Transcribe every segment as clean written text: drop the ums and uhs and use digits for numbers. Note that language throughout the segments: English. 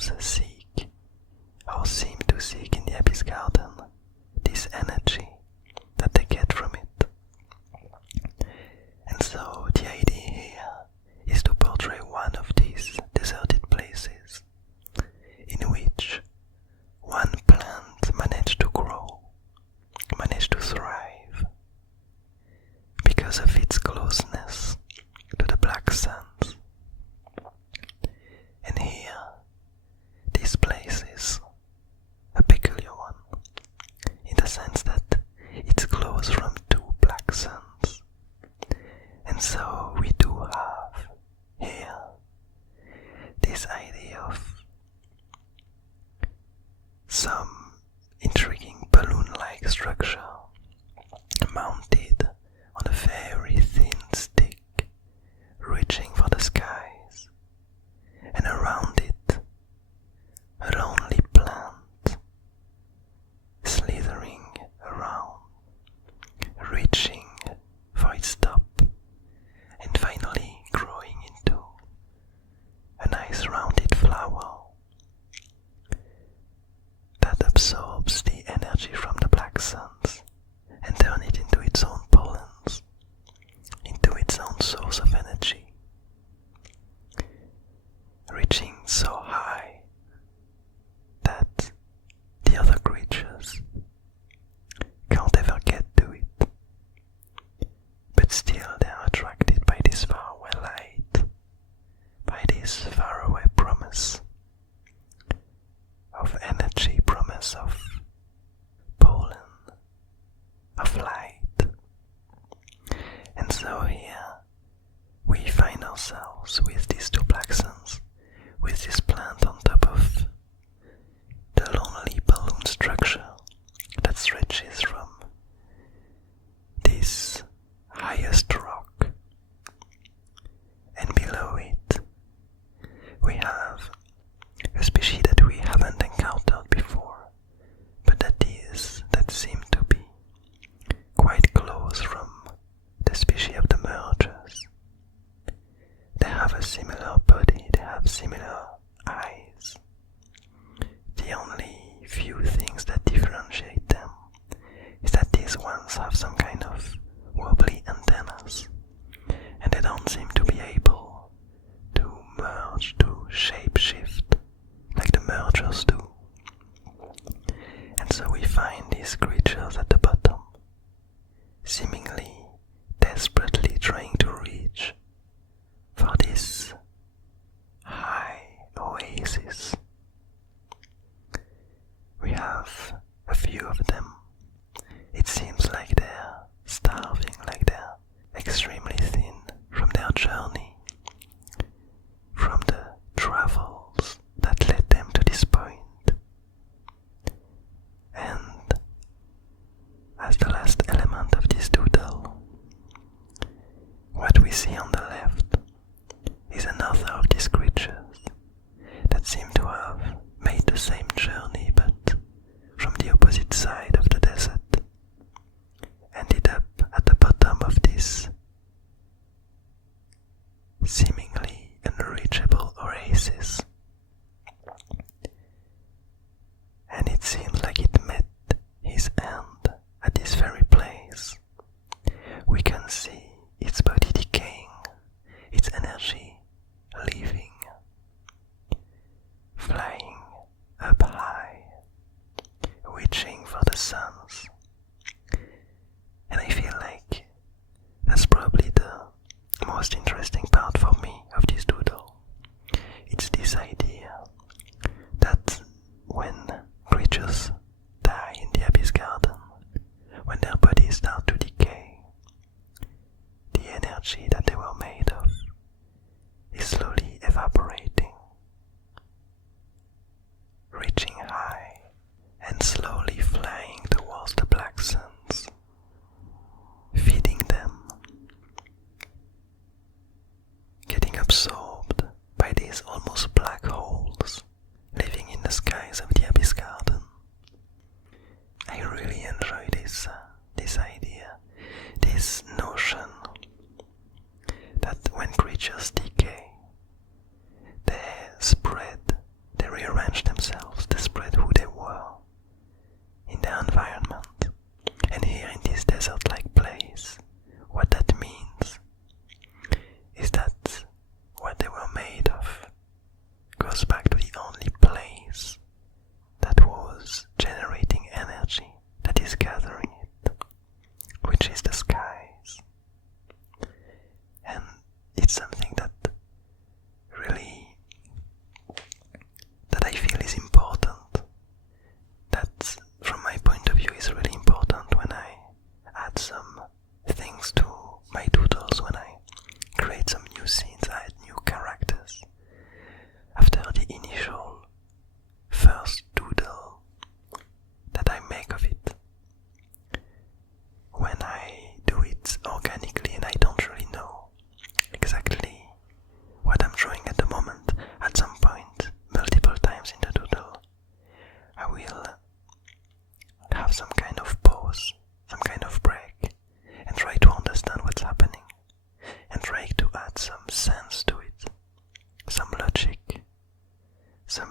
creatures seek, or seem to seek in the Abyss Garden, this energy that they get from it. And so the idea here is to portray one of these deserted places in which one plant managed to grow, managed to thrive, because of its closeness to the black sands. And here, this place is a peculiar one, in the sense that it's close from two black sands. And so we do have here this idea of some intriguing balloon-like structure mounted on a very thin stick reaching for the skies, and around it a lonely plant slithering around, reaching for its top and finally growing into a nice rounded flower that absorbs the energy from the black sands and turns it into its own pollens, into its own source of energy, reaching so high that the other creatures can't ever get to it, but still they are attracted by this faraway light, by this faraway promise of energy, promise of pollen, of light. And so here we find ourselves with these two black suns, with this plant on top of the lonely balloon structure that stretches from this highest rock, and below it we have a species that we haven't encountered before, but that seem to be quite close from the species of the mergers. They have a similar body, they have similar eyes. The only few things that differentiate them is that these ones have some kind of wobbly antennas, and they don't seem to be able to merge, to shape-shift like the mergers do. And so we find these creatures at the bottom, seemingly desperately trying to reach for this high oasis. We have a few of them. It seems like they're starving, like they're extremely thin from their journey, from the travels that led them to this point. And as the last element of this doodle, what we see on the left is another of these creatures that seem to have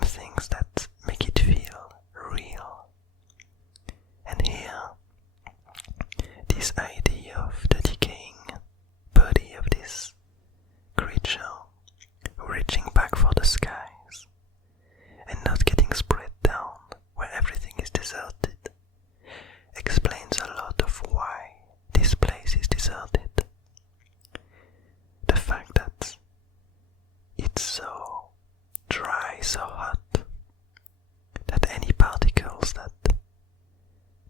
things that make it feel real. And here, this idea of the decaying body of this creature reaching back for the skies and not getting spread down where everything is deserted explains a lot of why this place is deserted. The fact that it's so dry, so hot, that any particles that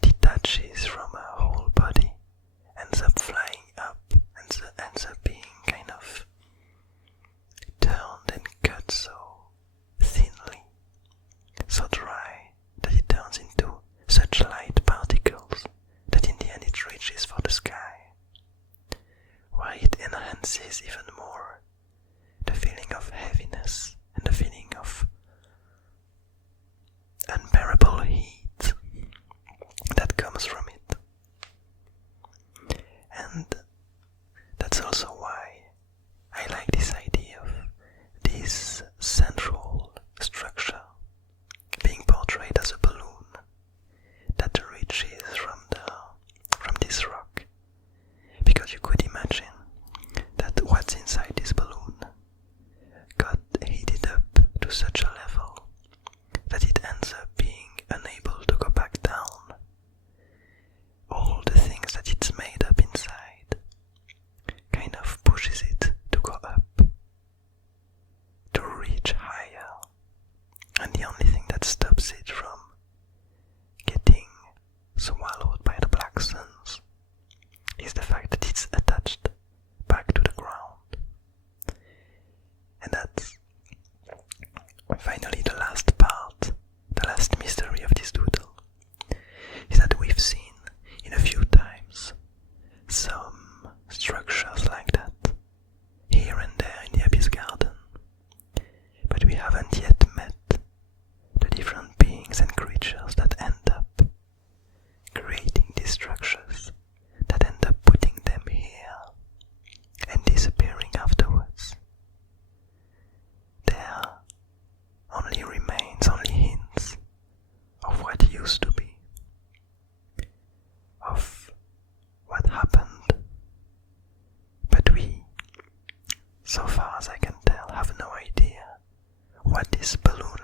detaches from a whole body ends up flying up and ends up being kind of turned and cut so thinly, so dry, that it turns into such light particles that in the end it reaches for the sky, where it enhances even more the feeling of heaviness and the feeling of unbearable heat that comes from it. And that's also why I like this idea of this central structure being portrayed as a balloon that reaches from this rock, because you could imagine that what's inside this balloon got heated up to such a level that it ends up being unable to go back down. All the things that it's made up inside kind of pushes it to go up, to reach higher, and the only thing that stops it from getting swallowed by the black suns is the fact that it's attached back to the ground. And that's finally the last part, the last mystery of this doodle, is that we've seen in a few times some structures like that here and there in the Abyss Garden, but we haven't yet met the different beings and creatures that end up creating these structures, that end up putting them here and disappearing afterwards. There only remains, only hints of what used to be, of what happened, but we, so far as I can tell, have no idea what this balloon